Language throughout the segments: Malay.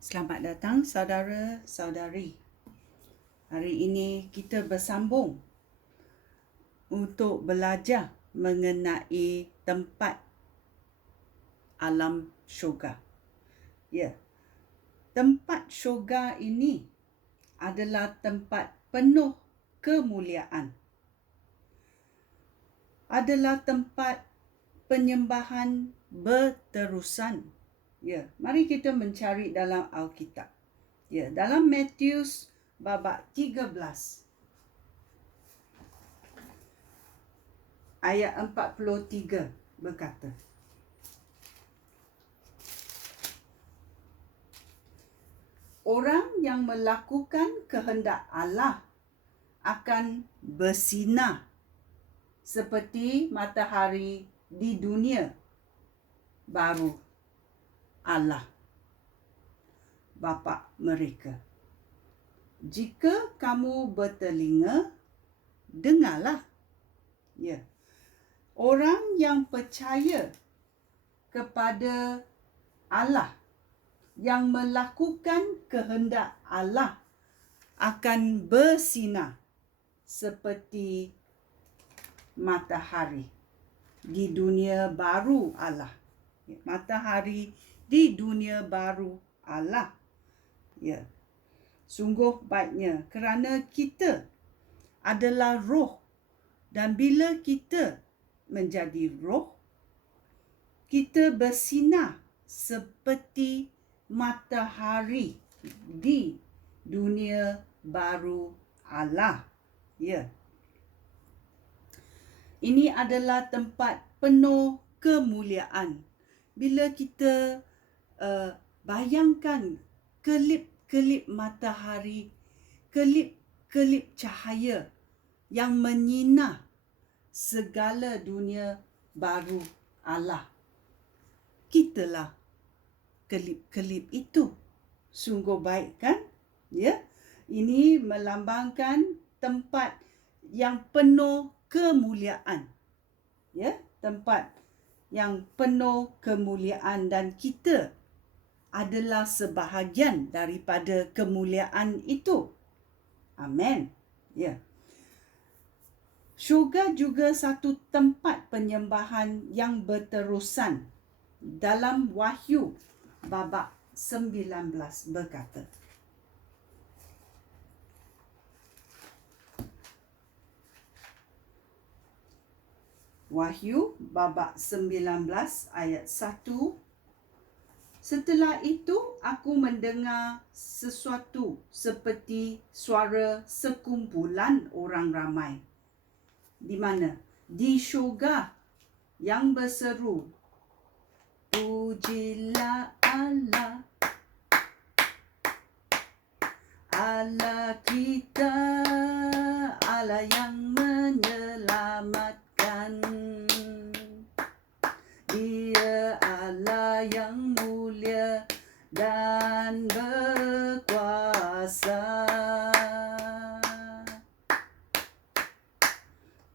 Selamat datang saudara-saudari. Hari ini kita bersambung untuk belajar mengenai tempat alam syurga. Ya, tempat syurga ini adalah tempat penuh kemuliaan. Adalah tempat penyembahan berterusan. Ya, mari kita mencari dalam Alkitab. Ya, dalam Matius babak 13 ayat 43 berkata, orang yang melakukan kehendak Allah akan bersinar seperti matahari di dunia baru Allah Bapa mereka. Jika kamu bertelinga, dengarlah. Ya. Orang yang percaya kepada Allah, yang melakukan kehendak Allah akan bersinar seperti matahari di dunia baru Allah. Matahari di dunia baru Allah. Ya. Sungguh baiknya kerana kita adalah roh, dan bila kita menjadi roh, kita bersinar seperti matahari di dunia baru Allah. Ya. Ini adalah tempat penuh kemuliaan. Bila kita bayangkan kelip-kelip matahari, kelip-kelip cahaya yang menyinar segala dunia baru Allah. Kitalah kelip-kelip itu. Sungguh baik kan? Ya. Ini melambangkan tempat yang penuh kemuliaan. Ya, tempat yang penuh kemuliaan, dan kita adalah sebahagian daripada kemuliaan itu. Amin. Ya. Syurga juga satu tempat penyembahan yang berterusan. Dalam Wahyu babak 19 berkata, Wahyu babak 19 ayat 1. Setelah itu aku mendengar sesuatu seperti suara sekumpulan orang ramai. Di mana? Di syurga, yang berseru, pujilah Allah, Allah kita, Allah yang menyelamatkan. Dia Allah yang mulia dan berkuasa.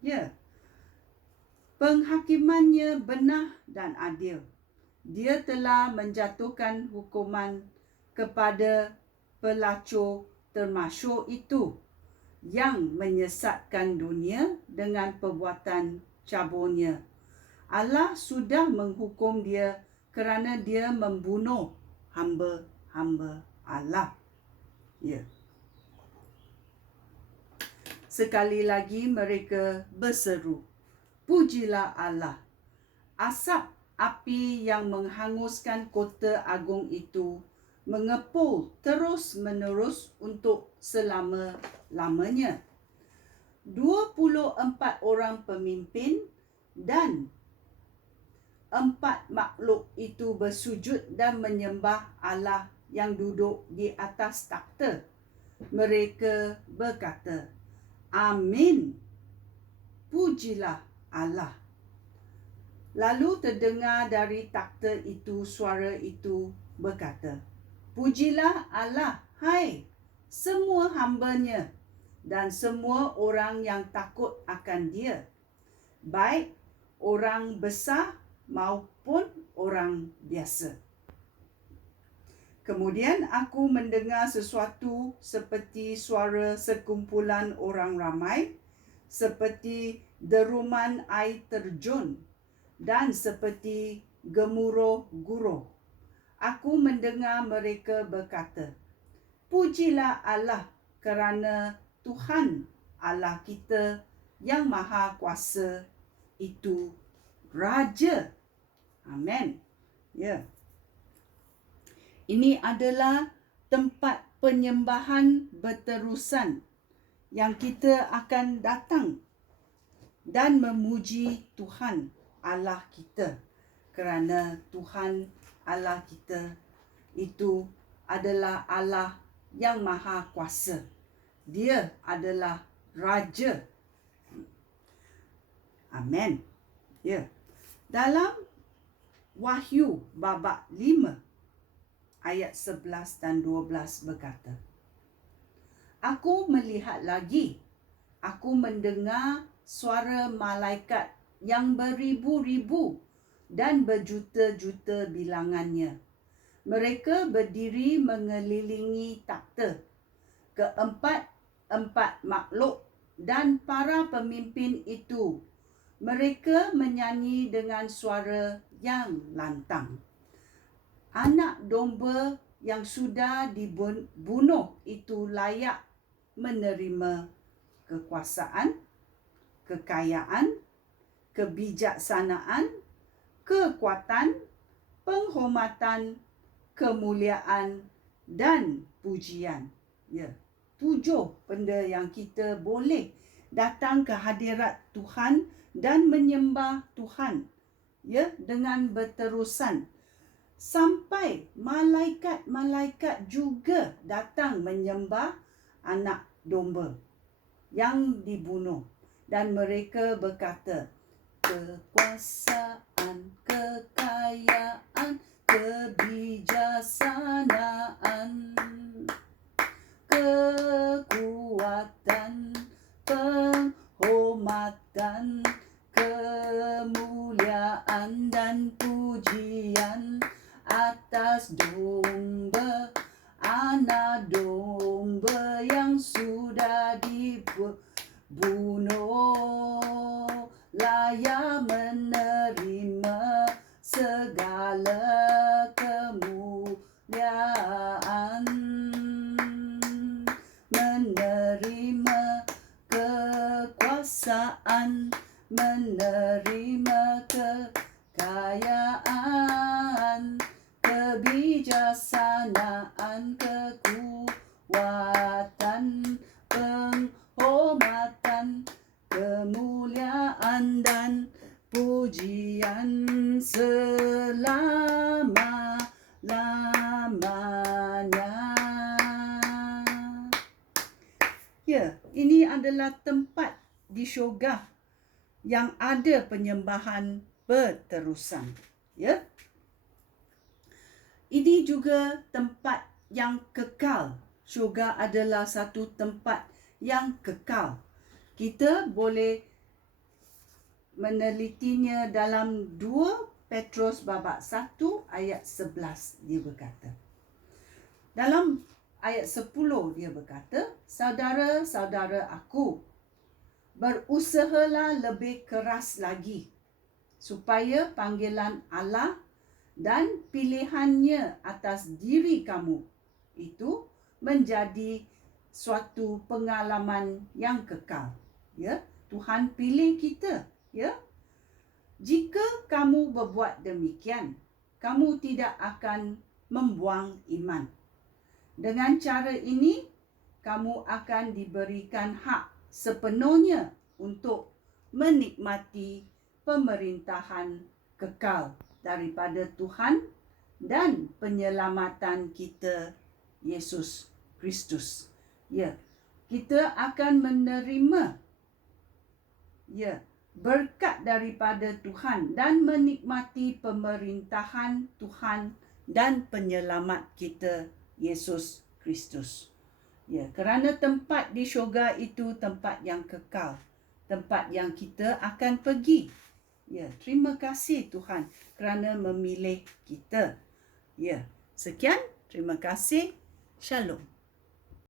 Ya. Penghakimannya benar dan adil. Dia telah menjatuhkan hukuman kepada pelacur termasyhur itu yang menyesatkan dunia dengan perbuatan caburnya. Allah sudah menghukum dia kerana dia membunuh hamba-hamba Allah. Ya. Sekali lagi mereka berseru, pujilah Allah. Asap api yang menghanguskan kota agung itu mengepul terus-menerus untuk selama-lamanya. 24 orang pemimpin dan 4 makhluk itu bersujud dan menyembah Allah yang duduk di atas takhta. Mereka berkata, Amin. Pujilah Allah. Lalu terdengar dari takhta itu suara itu berkata, pujilah Allah, hai semua hamba-Nya dan semua orang yang takut akan Dia, baik orang besar maupun orang biasa. Kemudian aku mendengar sesuatu seperti suara sekumpulan orang ramai, seperti deruman air terjun dan seperti gemuruh-guruh. Aku mendengar mereka berkata, "Pujilah Allah kerana Tuhan Allah kita yang Maha Kuasa itu Raja." Amen. Ya. Ini adalah tempat penyembahan berterusan yang kita akan datang dan memuji Tuhan Allah kita, kerana Tuhan Allah kita itu adalah Allah yang Maha Kuasa. Dia adalah Raja. Amen. Ya. Dalam Wahyu babak 5 ayat 11 dan 12 berkata, "Aku melihat lagi, aku mendengar suara malaikat yang beribu-ribu dan berjuta-juta bilangannya. Mereka berdiri mengelilingi takhta, keempat-empat makhluk dan para pemimpin itu. Mereka menyanyi dengan suara yang lantang. Anak domba yang sudah dibunuh itu layak menerima kekuasaan, kekayaan, kebijaksanaan, kekuatan, penghormatan, kemuliaan dan pujian." Ya, 7 benda yang kita boleh datang ke hadirat Tuhan dan menyembah Tuhan, ya, dengan berterusan. Sampai malaikat-malaikat juga datang menyembah anak domba yang dibunuh. Dan mereka berkata, "Kekuasaan, kekayaan, kebijaksanaan, kekuatan, penghormatan, kemuliaan dan pujian atas domba, anak domba yang sudah dibunuh, layak menerima segala kemuliaan, menerima kekuasaan, menerima kekayaan, kebijaksanaan, kekuatan, penghormatan, kemuliaan dan pujian selama-lamanya." Ya, ini adalah tempat di syurga yang ada penyembahan berterusan. Ya. Ini juga tempat yang kekal. Syurga adalah satu tempat yang kekal. Kita boleh menelitinya dalam 2 Petrus babak 1 ayat 11. Dia berkata, dalam ayat 10 dia berkata, "Saudara-saudara aku, berusahalah lebih keras lagi supaya panggilan Allah dan pilihannya atas diri kamu itu menjadi suatu pengalaman yang kekal." Ya, Tuhan pilih kita, ya. Jika kamu berbuat demikian, kamu tidak akan membuang iman. Dengan cara ini, kamu akan diberikan hak sepenuhnya untuk menikmati pemerintahan kekal daripada Tuhan dan penyelamatan kita, Yesus Kristus. Ya, kita akan menerima, ya, berkat daripada Tuhan dan menikmati pemerintahan Tuhan dan penyelamat kita, Yesus Kristus. Ya, kerana tempat di syurga itu tempat yang kekal, tempat yang kita akan pergi. Ya, terima kasih Tuhan kerana memilih kita. Ya, sekian Terima kasih. Shalom.